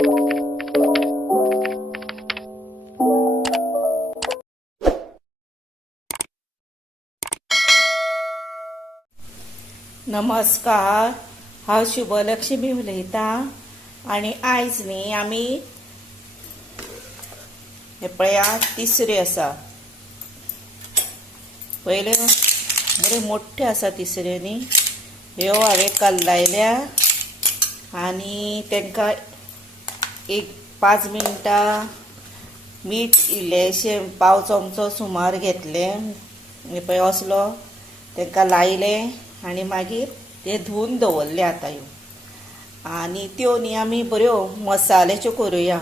नमस्कार, हांव शुभलक्ष्मी उलयतां आनी आयज न्ही आमी हे पळयात तिसऱ्यो आसा पयले बरे मोठे आसा तिसऱ्यो न्ही ह्यो हांवें कल्लायल्या आनी तांकां एक 5 मिनटां मीठ इल्लेशें पाव चमचो सुमार घेतलें हे पळय असलो तांकां लायलें आनी मागीर ते धुवन दवरले आतां ह्यो आनी त्यो न्ही आमी बऱ्यो मसाल्याच्यो करुया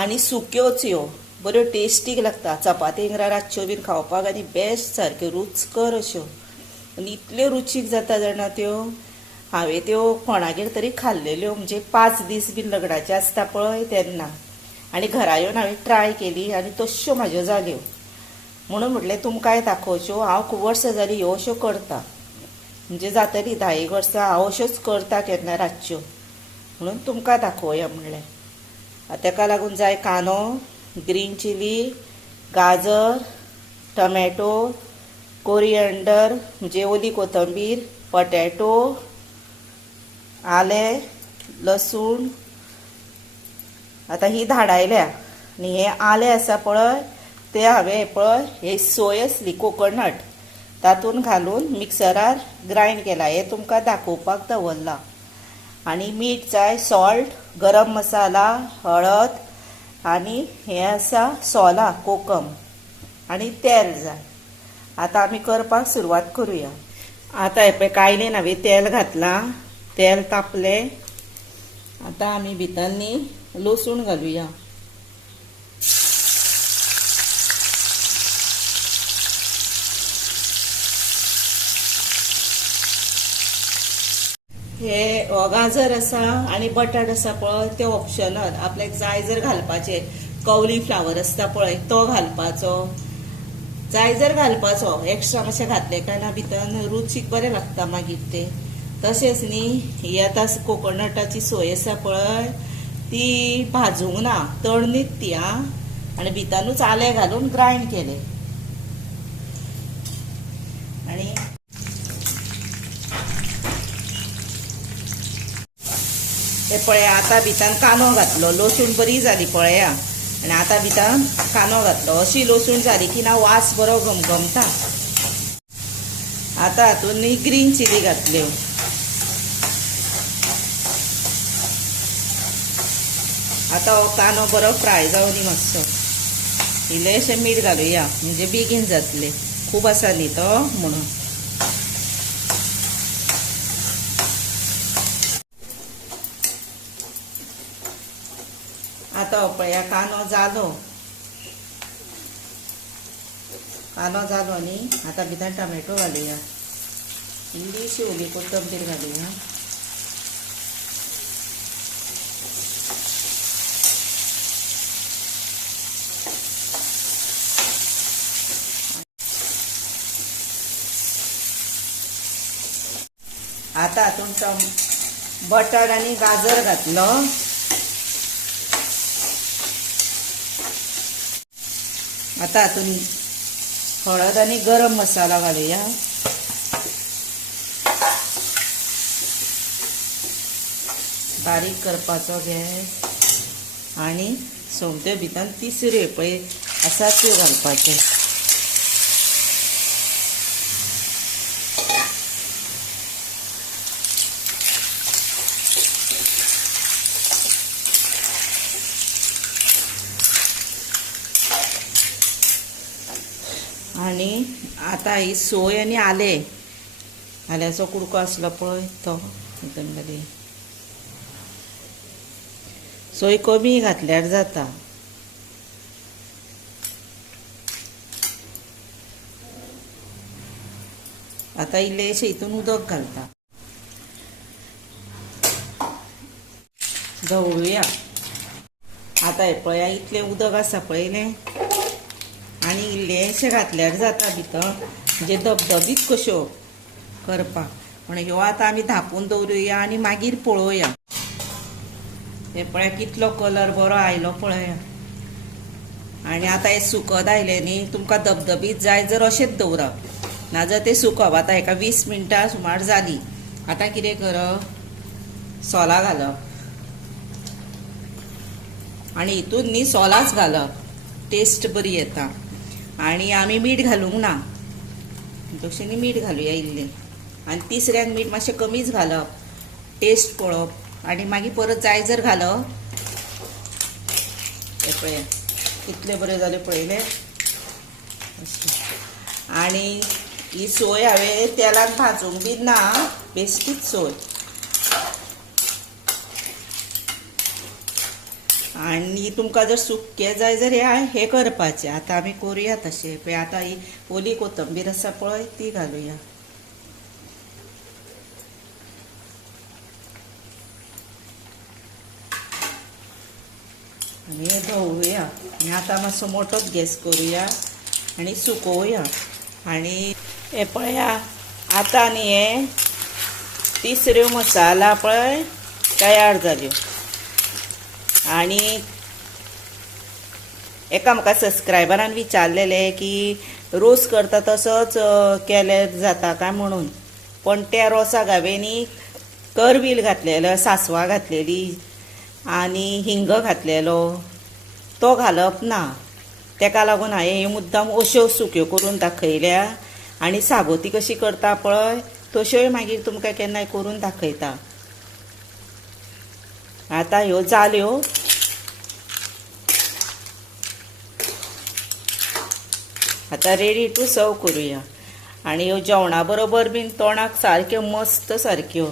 आनी सुक्योच ह्यो बऱ्यो टेस्टीक लागता चपाती वांगडा रातच्यो बीन खावपाक आनी बेस्ट सारक्यो रुचकर अश्यो आनी इतल्यो रुचीक जाता जाणा त्यो हांवें त्यो कोणागेर तरी खाल्लेल्यो म्हणजे 5 दीस बीन लग्नाचे आसता पळय तेन्ना आनी घरा येवन हांवें ट्राय केली आनी तश्यो म्हाज्यो जाल्यो म्हणून म्हटलें तुमकांय दाखोवच्यो हांव खूब वर्सां जालीं ह्यो अश्यो करता म्हणजे जातली 10 वर्सां हांव अश्योच करता केन्ना रातच्यो म्हणून तुमकां दाखोवया म्हणलें ताका लागून जाय कांदो ग्रीन चिली गाजर टमॅटो कोरिएंडर म्हणजे ओली कोथंबीर पटॅटो आलें लसूण आतां ही धाडायल्या आनी हे आलें आसा पळय ते हांवें पळय हे सोय आसली कोकोनट तातूंत घालून मिक्सरार ग्रायंड केला हे तुमकां दाखोवपाक दवरला आनी मीठ जाय सॉल्ट गरम मसाला हळद आनी हे आसा सोला कोकम आनी तेल जाय आतां आमी करपाक सुरवात करुया आतां हे पळय कायलेन हांवें तेल घातलां तेल तापलें आतां आमी भितर न्ही लसूण घालुया हे गाजर आसा आनी बटाट आसा पळय ते ऑप्शनल आपल्याक जाय जर घालपाचे कवली फ्लावर आसता पळय तो घालपाचो जाय जर घालपाचो एक्स्ट्रा मातशें घातले काय ना भितर रुचीक बरें लागता मागीर ते तशेंच न्ही ही आतां कोकोनटाची सोय आसा पळय ती भाजूंक ना तळनीत ती आनी भितरूच आलें घालून ग्रायंड केलें आनी हे पळय आतां भितर कांदो घातलो लसूण बरी जाली पळया आनी आतां भितर कांदो घातलो अशी लसूण जाली की ना वास बरो घमघमता आतां हातून न्ही ग्रीन चिली घातल्यो आतां हो कांदो बरो फ्राय जावन दी मातसो इल्लेशें मीठ घालुया म्हणजे बेगीन जातले खूब आसा न्ही तो म्हणून आतां पळया कांदो जालो न्ही आतां भितर टमॅटो घालुया इल्लीशी ओली कोथंबीर घालुया आतां हातून बटाट आनी गाजर घातलो आतां हातून हळद आनी गरम मसाला घालुया बारीक करपाचो गॅस आनी सोमत्यो भितर तिसऱ्यो पळय आसा त्यो घालपाच्यो आनी आतां ही सोय आनी आल्याचो कुडको आसलो पळय तो हितून घाली सोय कमी घातल्यार जाता आतां इल्लेशें हितून उदक घालता धवळुया आतां हे पळया इतलें उदक आसा पळयलें आनी इल्लेशें घातल्यार जाता भितर म्हणजे धबधबीत कश्यो करपाक पण ह्यो आतां आमी धापून दवरुया आनी मागीर पळोवया हे पळय कितलो कलर बरो आयलो पळय. आणि आता हे सुकत आयले न्ही, तुमकां धबधबीत जाय जर अशेंच दवरप, नाजाल्यार ते सुकप. आतां हेका 20 मिनटां सुमार जाली. आतां कितें करप, सोलां घालप आनी हितून न्ही सोलांच घालप, टेस्ट बरी येता. आनी आमी मीठ घालूंक ना, तशें न्ही मीठ घालुया इल्लें. आनी तिसऱ्यांक मीठ मातशें कमीच घालप, टेस्ट पळोवप आनी मागीर परत जाय जर घालप. हे पळय कितले बरे जाले पळयले. आनी ही सोय हांवें तेलान भाजूंक बी ना, बेश्टीच सोय. आनी तुमकां जर सुक्कें जाय जाल्यार हे करपाचें. आतां आमी करुया तशें पळय. आतां ही ओली कोथंबीर आसा पळय ती घालुया. आनी हे धवळुया. आनी आतां मातसो मोठोच गॅस करुया आनी सुकोवया. आनी हे पळया, आतां न्ही हे तिसऱ्यो मसाला पळय तयार जाल्यो. आनी एका म्हाका सबस्क्रायबरान विचारलेले की रोस करता तसोच केल्यार जाता काय म्हणून. पण त्या रोसाक हांवें न्ही करबील घातलेलो, सासवां घातलेली आनी हिंग घातलेलो, तो घालप ना. तेका लागून हांवें हे मुद्दाम अश्यो सुक्यो करून दाखयल्या. आनी सागोती कशी करता पळय तश्योय मागीर तुमकां केन्नाय करून दाखयता. आतां ह्यो जाल्यो. आतां रेडी टू सर्व करुया. आनी ह्यो जेवणा बरोबर बीन तोंडाक सारक्यो मस्त सारक्यो.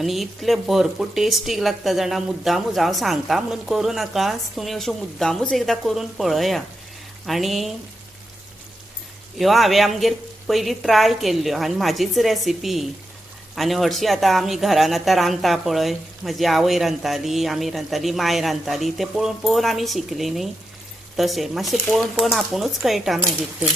आनी इतले भरपूर टेस्टीक लागता जाणा. मुद्दामूच हांव सांगता म्हणून करूं नाकाच, तुमी अश्यो मुद्दामूच एकदां करून पळया. आनी ह्यो हांवें आमगेर पयलीं ट्राय केल्ल्यो आनी म्हाजीच रेसिपी. आनी हरशीं आतां आमी घरान आतां रांदता पळय, म्हाजी आवय रांदताली, आमी रांदताली, माय रांदताली, तें पळोवन पळोवन आमी शिकली न्ही. तशें मातशें पळोवन पळोवन आपुणूच कळटा मागीर तें.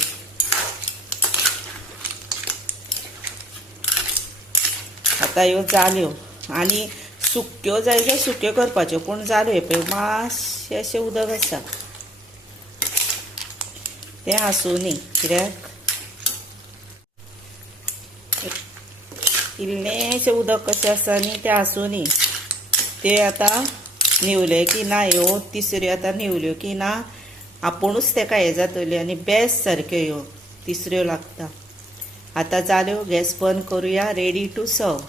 आतां ह्यो जाल्यो. आनी सुक्यो जाय जाल्यार सुक्यो करपाच्यो, पूण जाल्यो. हे पळय मातशें अशें उदक आसा तें आसूं न्ही, कित्याक इल्लेंशें उदक कशें आसा न्ही तें आसूं न्ही. तें आतां न्हिवले की ना, ह्यो तिसऱ्यो आतां न्हिवल्यो की ना आपुणूच तेका हें जातल्यो. आनी बेस्ट सारक्यो ह्यो तिसऱ्यो लागता. आतां जाल्यो, गॅस बंद करुया. Ready to serve.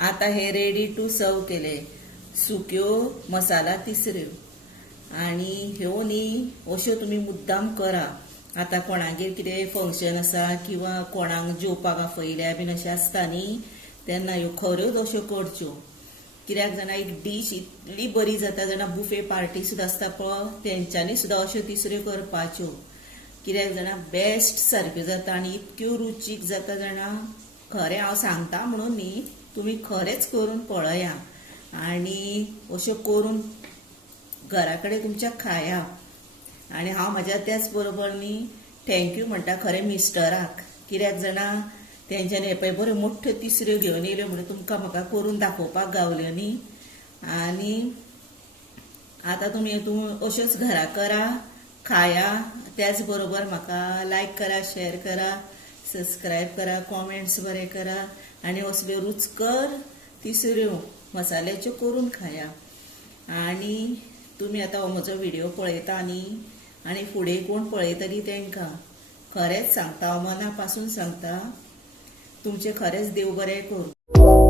आतां हे रेडी टू सर्व केले सुक्यो मसाला तिसऱ्यो. आनी ह्यो न्ही अश्यो तुमी मुद्दाम करा. आतां कोणागेर कितें फंक्शन आसा किंवा कोणाक जेवपाक आपयल्या बीन अशें आसता न्ही, तेन्ना ह्यो खऱ्योच अश्यो करच्यो. कित्याक जाणा एक डीश इतली बरी जाता जाणा. बुफे पार्टी सुद्दां आसता पळय तेंच्यांनी सुद्दां अश्यो तिसऱ्यो करपाच्यो. कित्याक जाणा बेस्ट सारक्यो जाता आनी इतक्यो रुचीक जाता जाणा. खरें हांव सांगता म्हणून न्ही, तुमी खरेंच करून पळया. आनी अश्यो करून घरा कडेन तुमच्या खाया. आनी हांव म्हाज्या त्याच बरोबर न्ही थँक्यू म्हणटा खरें मिस्टराक. कित्याक जाणा तेंच्यांनी हे पळय बऱ्यो मोठ्यो तिसऱ्यो घेवन येयल्यो म्हणून तुमकां म्हाका करून दाखोवपाक गावल्यो न्ही. आनी आतां तुमी अश्योच घरा करा, खाया. त्याच बरोबर म्हाका लायक करा, शेअर करा, सबस्क्रायब करा, कॉमेंट्स बरें करा. आनी असल्यो रुचकर तिसऱ्यो मसाल्याच्यो करून खाया. आनी तुमी आतां हो म्हजो व्हिडिओ पळयता न्ही आनी फुडें कोण पळयतली तेंकां खरेंच सांगता, हांव मना पासून सांगता, तुमचें खरेंच देव बरें करूं.